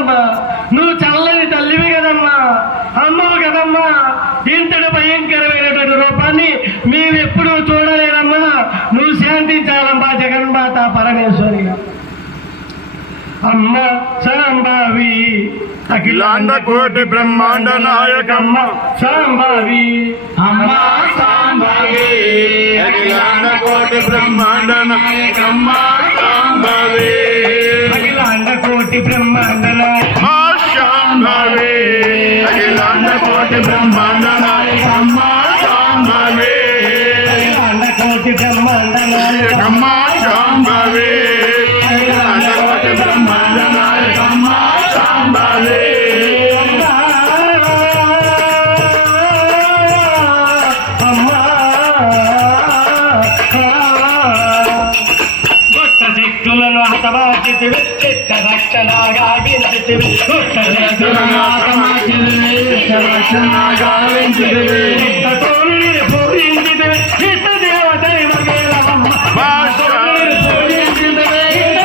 కదమ్మా, నువ్వు చల్లని తల్లివి కదమ్మా, అమ్మవు కదమ్మా. ఇంతటి భయంకరమైనటువంటి రూపాన్ని మేమెప్పుడు చూడలేదమ్మా. నువ్వు శాంతించాలమ్మా జగన్మాత పరమేశ్వరి. అమ్మ సాంబావి అఖిలాండ కోటి బ్రహ్మాండ నాయకమ్మ సాంబావి, అమ్మ సాంబవి. అఖిలాండ కోటి బ్రహ్మాండ నాయకమ్మ సాంబవి. అఖిలాండ కోటి బ్రహ్మాండ నాయకమ్మ శాంభవి. అఖిలాండ కోటి బ్రహ్మాండ నాయకమ్మ సాంబవి. అఖిలాండ కోటి బ్రహ్మాండ నాయకమ్మ శాంభవి. అఖిలాండ కోటి బ్రహ్మాండ నాయకమ్మ సాంబవి. శక్తులను హతమార్చితివి, చిత్త రక్షణగా వించితివి. దుష్ట శక్తులను హతమార్చితివి, చిత్త రక్షణగా వించితివి. చిత్తతోని పూజించితివి, చిత్త దేవతైవ వేలవమ్మ. పూజించితివి, చిత్త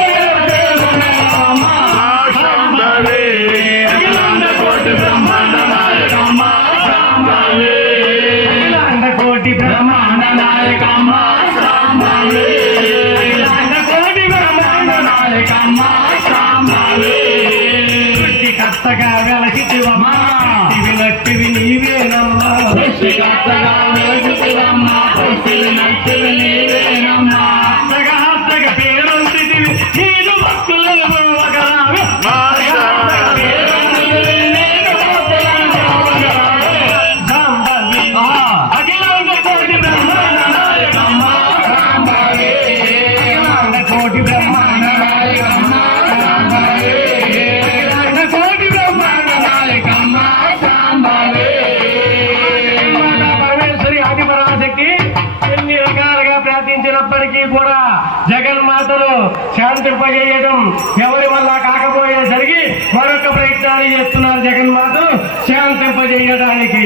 దేవతైవ వేలవమ్మ. శాంభవి. అఖిలాండ కోటి బ్రహ్మాండ నాయకమ్మ సాంబవి. అఖిలాండ కోటి బ్రహ్మాండ నాయకమ్మ సాంబవి. కర్తగా వెలసివమ్మా, నట్టివి నీవేనమ్మా. సృష్టికర్తగా వెలసివమ్మా, నట్టివి నీవేనమ్మా. హస్తగా పేరొందితివి, నీరు భక్తులను బ్రోవగరావే. సాంబవి. అఖిలాండ కోటి బ్రహ్మాండ నాయకమ్మ సాంబవి. అఖిలాండ కోటి బ్రహ్మాండ నాయకమ్మ సాంబవి. అఖిలాండ కోటి బ్రహ్మాండ నాయకమ్మ సాంబవి. మాతా పరమేశ్వరి ఆదిపరాశక్తి ఎన్ని రకాలుగా ప్రార్థించినప్పటికీ కూడా జగన్మాతను శాంతింపజేయడం ఎవరి వల్ల కాకపోయేసరికి మరొక ప్రయత్నాలు చేస్తున్నారు జగన్మాతను శాంతింపజేయడానికి.